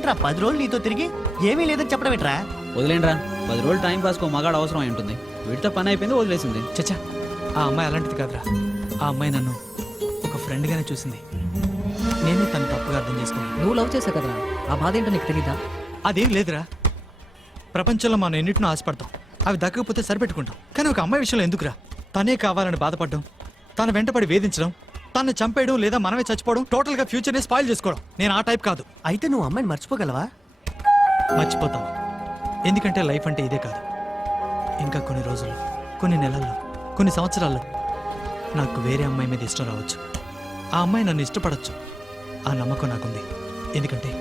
ఏంట్రా 10 రోజులు నీతో తిరిగి ఏమీ లేదని చెప్పడం ఏంట్రా? వదిలేండ్రా 10 రోజులు టైం పాస్కో మగాడు అవసరం అయి ఉంటుంది. వీటితో పని అయిపోయింది, వదిలేసింది. చచ్చా, ఆ అమ్మాయి అలాంటిది కాదురా. ఆ అమ్మాయి నన్ను ఒక ఫ్రెండ్గానే చూసింది. నేనే తను తప్పుగా అర్థం చేసుకున్నాను. నువ్వు లవ్ చేసావు కదరా, ఆ బాధ ఏంటో నీకు తెలీదా? అదేం లేదురా. ప్రపంచంలో మనం ఎన్నిటినో ఆశపడతాం, అవి దక్కకపోతే సరిపెట్టుకుంటాం. కానీ ఒక అమ్మాయి విషయంలో ఎందుకురా? తనే కావాలని బాధపడడం, తన వెంటపడి వేధించడం, తనని చంపేయడం లేదా మనమే చచ్చిపోవడం, టోటల్గా ఫ్యూచర్ని స్పాయిల్ చేసుకోవడం. నేను ఆ టైప్ కాదు. అయితే నువ్వు అమ్మాయిని మర్చిపోగలవా? మర్చిపోతాం. ఎందుకంటే లైఫ్ అంటే ఇదే కాదు. ఇంకా కొన్ని రోజుల్లో, కొన్ని నెలల్లో, కొన్ని సంవత్సరాల్లో నాకు వేరే అమ్మాయి మీద ఇష్టం రావచ్చు. ఆ అమ్మాయి నన్ను ఇష్టపడచ్చు. ఆ నమ్మకం నాకుంది. ఎందుకంటే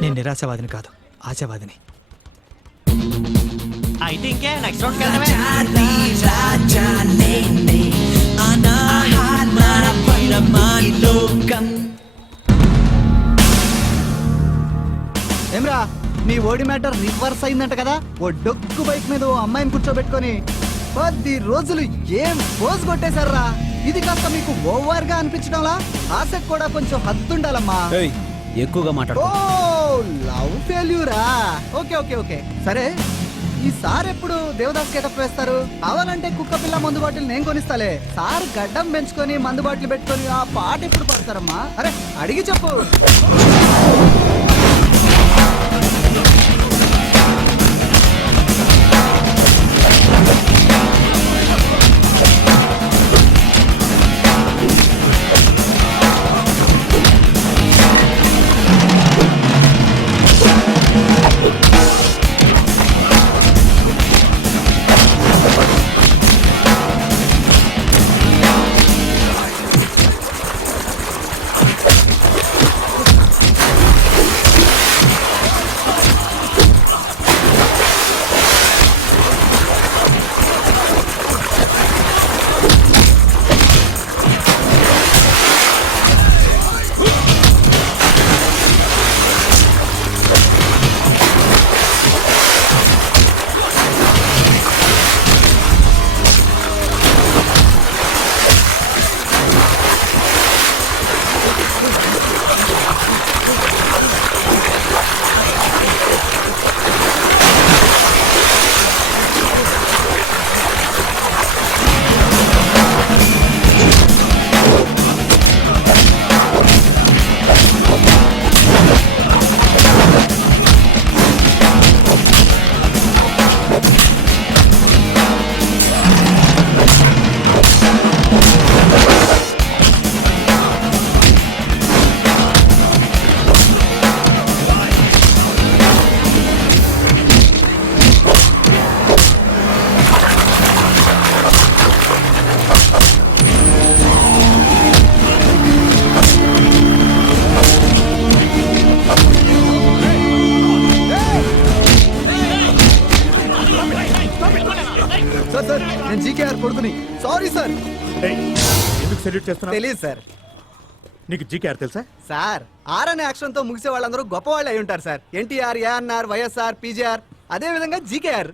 నేను నిరాశవాదిని కాదు, ఆశావాదిని. అయితే ఇంకే నెక్స్ట్ రౌండ్కి వెళ్దామే. ఏమ్రా, నీ ఓడి మ్యాటర్ రివర్స్ అయిందంట కదా? ఓ డొక్కు బైక్ మీద ఓ అమ్మాయిని కూర్చోబెట్టుకొని 10 రోజులు ఏం పోజ్ కొట్టేశారా? ఇది కాస్త మీకు ఓవర్ గా అనిపించడంలా? ఆశకు కూడా కొంచెం హద్దుండాలమ్మా. ఎక్కువగా మాట్లాడు. ఓ లవ్ ఫెయిల్యూరా? ఓకే ఓకే ఓకే సరే. ఈ సార్ ఎప్పుడు దేవదాస్ గెటప్ వేస్తారు? కావాలంటే కుక్క పిల్ల మందు బాటిల్ నేను కొనిస్తాలే. సార్ గడ్డం పెంచుకొని మందు బాటిల్ పెట్టుకొని ఆ పాట ఎప్పుడు పాడతారమ్మా? అరే అడిగి చెప్పు. సార్ నేను జీకేఆర్ కొడుకుని. Sorry sir. ఎందుకు సెల్యూట్ చేస్తున్నా? తెలియదు సార్. నీకు జీకేఆర్ తెలుసా? సార్ ఆర్ అనే యాక్షన్ తో ముగిసే వాళ్ళందరూ గొప్ప వాళ్ళు అయి ఉంటారు సార్. ఎన్టీఆర్, ఏఎన్ఆర్, వైఎస్ఆర్, పీజీఆర్, అదే విధంగా జీకేఆర్.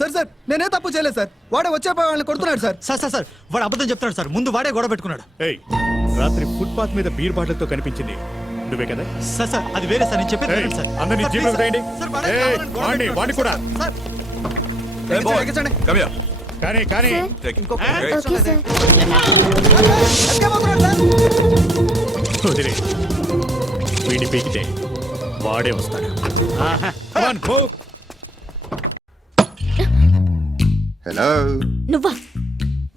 సార్ సార్ నేనే తప్పు చేయలేదు సార్. వాడే వచ్చే వాళ్ళని కొడుతున్నాడు సార్. సార్ సార్ సార్ వాడు అబద్ధం చెప్తున్నాడు సార్. ముందు వాడే గొడవ పెట్టుకున్నాడు. రాత్రి ఫుట్పాత్ మీద బీర్ బాటిల్తో కనిపించింది నువ్వే కదా? సార్ సార్ అది వేరే సార్. నేను చెప్పేది సార్. అందరినీ సార్, జీపులో ప్లీజ్ వేయండి. సార్, వాడే కావాలని గొడవ వాడిని పెట్టుకున్నాడు. కూడా సార్ ఎక్కించండి. కానీ కానీ ఇంకొక వదిలే. వీడిని పీకితే వాడే వస్తాడు. హలో,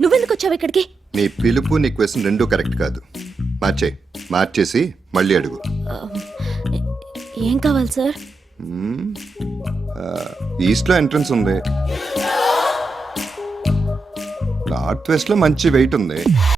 నువ్వెందుకు వచ్చావు ఇక్కడికి? నీ పిలుపు నీ క్వశ్చన్ రెండూ కరెక్ట్ కాదు. మార్చేసి మళ్ళీ అడుగు. ఏం కావాలి సార్? ఈస్ట్లో ఎంట్రన్స్ ఉంది, నార్త్ వెస్ట్లో మంచి వెయిట్ ఉంది.